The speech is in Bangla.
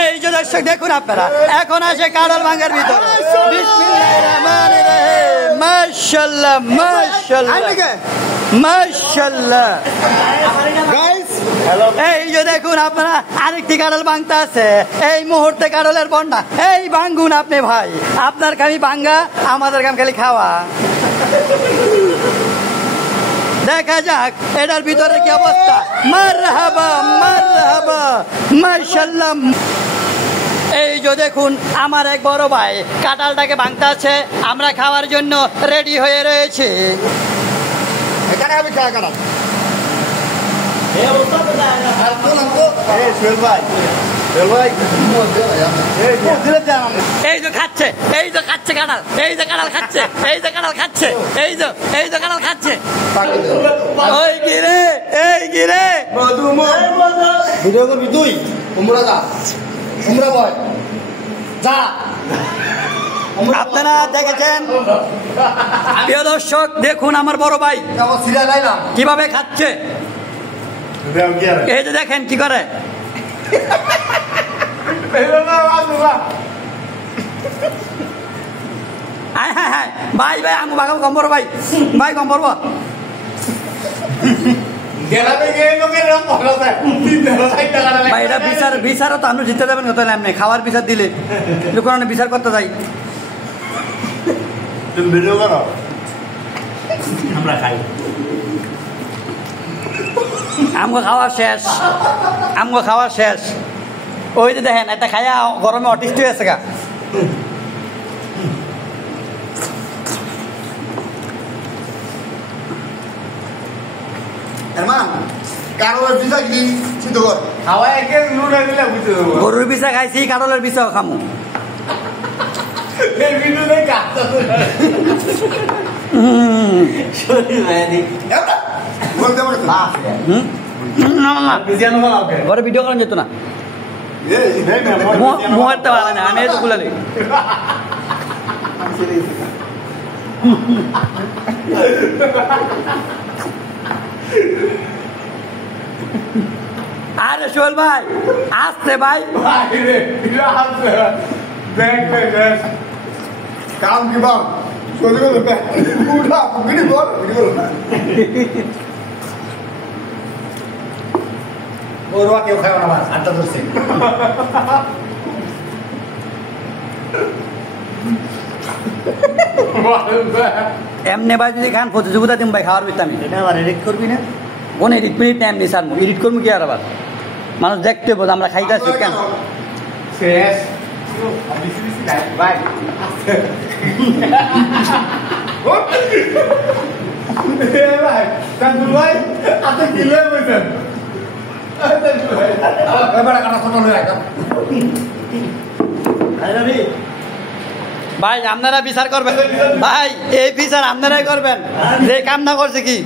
এই যে দর্শক দেখুন আপনারা এখন আসে কাঁঠাল ভাঙার ভিতরে। মাশাআল্লাহ মাশাআল্লাহ মাশাআল্লাহ। এই যে দেখুন আপনারা আরেকটি কাঁঠাল ভাঙতে আছে এই মুহূর্তে, কাঁঠালের বন্যা। এই ভাঙ্গুন আপনি ভাই, আপনার খালি ভাঙ্গা, আমাদের কাম খালি খাওয়া। দেখা যাক এটার ভিতরে কি অবস্থা। মারহাবা মারহাবা মাশাআল্লাহ। এই যে দেখুন আমার এক বড় ভাই কাঁঠালটাকে ভাঙতে আছে, আমরা খাওয়ার জন্য রেডি হয়ে রয়েছে। এই যে খাচ্ছে, এই যে খাচ্ছে কাঁঠাল, এই যে কাঁঠাল খাচ্ছে, এই যে কাঁঠাল খাচ্ছে, এই যে কাঁঠাল খাচ্ছে। ওই গিরে, এই গিরে ভিডিও করবি তুই? কুমড়া যা, কুমড়া বয় যা। আপনারা দেখেছেন প্রিয় দর্শক, দেখুন আমার বড় ভাই কিভাবে খাচ্ছে। এই যে দেখেন কি করে। ভাই ভাই আমি বাগাম কম বড় ভাই, ভাই কম পড়বো। ভাই এটা বিচারও তো আপনি জিততে যাবেন কত এমনি খাওয়ার বিচার দিলে লোকের বিচার করতে যাই। আমরা খাই, আমগো খাওয়া শেষ, আমগো খাওয়া শেষ। ওই যে দেখেন এটা খাইয়া গরমে অটিস্ট হয়ে আছে গা। গরুর পিছা খাইছি, কাঁঠালের পিছাও খামু। ঘরে ভিডিও করা যেত না, মোহারটা ভালো না, আমি তো খুলে আরে সোহেল ভাই আসছে ভাই, কাম কি বাম চলে গেল পুরা ভিডিও কর, ভিডিও কর না ওরবা কেউ খায় না, বাস আটটা ধরছে। এমনি ভাই যদি খান প্রতিযোগিতা দিম ভাই খাওয়ার ভিতরে। আমি এটা আবার এডিট করবি না? কোন এডিট মিনিট টাইম দিই স্যার, এডিট করবো কি আর আবার মানুষ দেখতে বোঝ আমরা খাইতে আসি কেন। শেষ ভাই ভাই আপনারা বিচার করবেন, ভাই এই বিচার আপনারাই করবেন যে কাম না করছে কি।